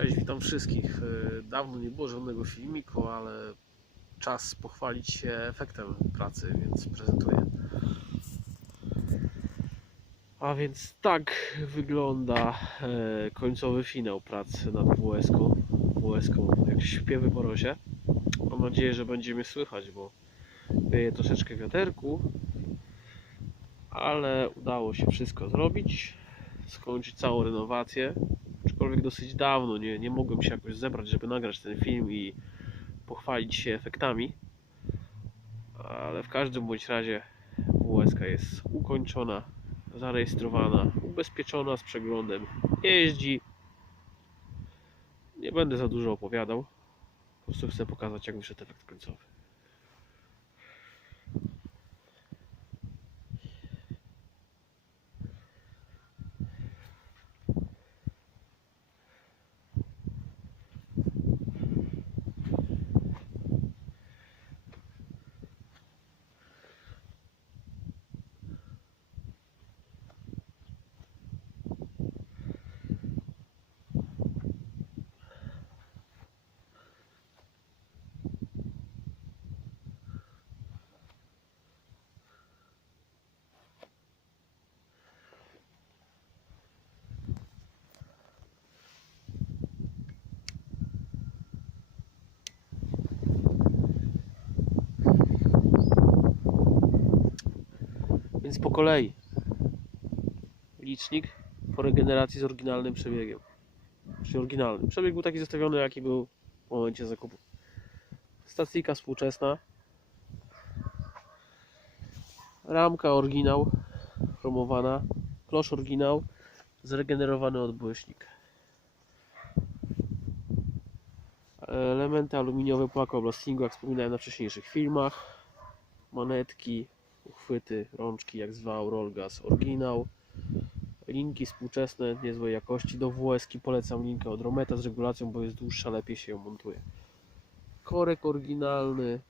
Cześć, witam wszystkich. Y, Dawno nie było żadnego filmiku, ale czas pochwalić się efektem pracy, więc prezentuję. A więc tak wygląda e, końcowy finał pracy nad WS-ką. WS-ką jak śpiewy po rosie. Mam nadzieję, że będzie mnie słychać, bo wieje troszeczkę wiaterku. Ale udało się wszystko zrobić. Skończyć całą renowację aczkolwiek dosyć dawno nie, nie mogłem się jakoś zebrać, żeby nagrać ten film i pochwalić się efektami. Ale w każdym bądź razie WSK jest ukończona, zarejestrowana, ubezpieczona z przeglądem, jeździ. Nie będę za dużo opowiadał, po prostu chcę pokazać jak wyszedł efekt końcowy. Więc po kolei. Licznik po regeneracji z oryginalnym przebiegiem. Czyli oryginalny. Przebieg był taki zostawiony, jaki był w momencie zakupu. Stacyjka współczesna. Ramka oryginał, chromowana. Klosz oryginał, zregenerowany odbłyśnik. Elementy aluminiowe płaka oblastingu, jak wspominałem na wcześniejszych filmach. Manetki, uchwyty, rączki jak zwał, Rolgas oryginał. Linki współczesne, niezłej jakości. Do WS-ki polecam linkę od Rometa z regulacją, bo jest dłuższa, lepiej się ją montuje. Korek oryginalny.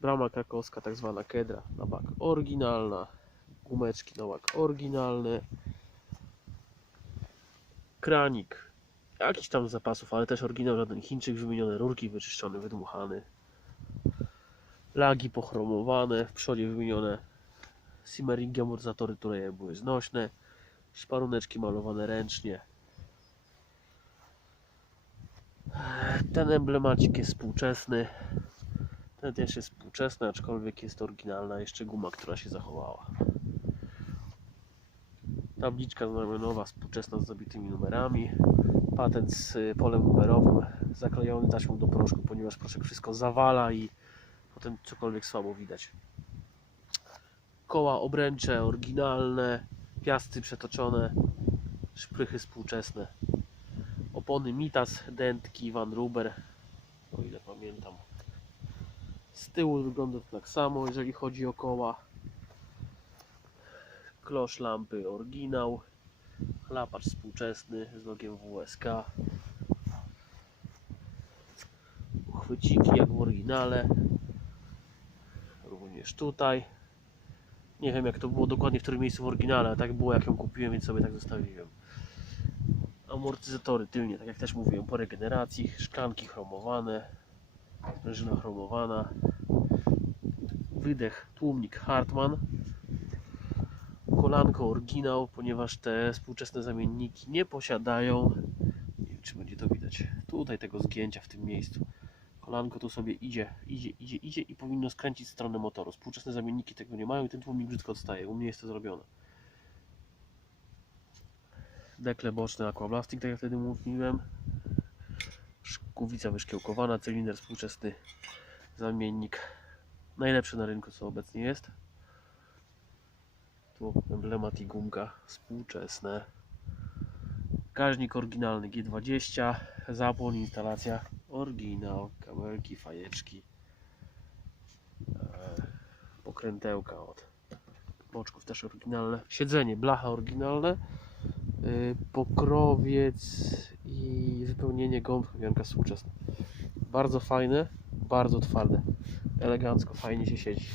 Brama krakowska, tak zwana kedra na bak oryginalna. Gumeczki na bak oryginalne. Kranik. Jakiś tam zapasów, ale też oryginał, żaden Chińczyk wymienione, rurki wyczyszczone, wydmuchany lagi pochromowane, w przodzie wymienione simmeringi, amortyzatory, które były znośne, szparuneczki malowane ręcznie. Ten emblemacik jest współczesny. Ten też jest współczesny, aczkolwiek jest oryginalna jeszcze guma, która się zachowała. Tabliczka znamionowa, współczesna z zabitymi numerami. Patent z polem numerowym, zaklejony taśmą do proszku, ponieważ proszek wszystko zawala i potem cokolwiek słabo widać. Koła obręcze oryginalne, piasty przetoczone, szprychy współczesne. Opony Mitas, dętki Van Ruber, o ile pamiętam. Z tyłu wygląda to tak samo, jeżeli chodzi o koła. Klosz lampy oryginał, chlapacz współczesny z logiem WSK. Uchwyciki jak w oryginale, również tutaj. Nie wiem jak to było dokładnie w którym miejscu w oryginale, ale tak było jak ją kupiłem, więc sobie tak zostawiłem. Amortyzatory tylnie, tak jak też mówiłem, po regeneracji, szklanki chromowane, sprężyna chromowana, wydech, tłumnik Hartmann, kolanko oryginał, ponieważ te współczesne zamienniki nie posiadają, nie wiem czy będzie to widać, tutaj tego zgięcia w tym miejscu kolanko tu sobie idzie, idzie, idzie, idzie i powinno skręcić stronę motoru. Współczesne zamienniki tego nie mają i ten tłumik brzydko odstaje. U mnie jest to zrobione. Dekle boczne aquablastik, tak jak wtedy mówiłem. Szkówica wyszkiełkowana, cylinder współczesny zamiennik. Najlepszy na rynku co obecnie jest. Tu emblemat i gumka współczesne. Gaźnik oryginalny G20, zapłon, instalacja oryginał, kabelki, fajeczki, e, pokrętełka od boczków też oryginalne, siedzenie, blacha oryginalne, y, pokrowiec i wypełnienie gąb wianka współczesne. Bardzo fajne, bardzo twarde, elegancko, fajnie się siedzi.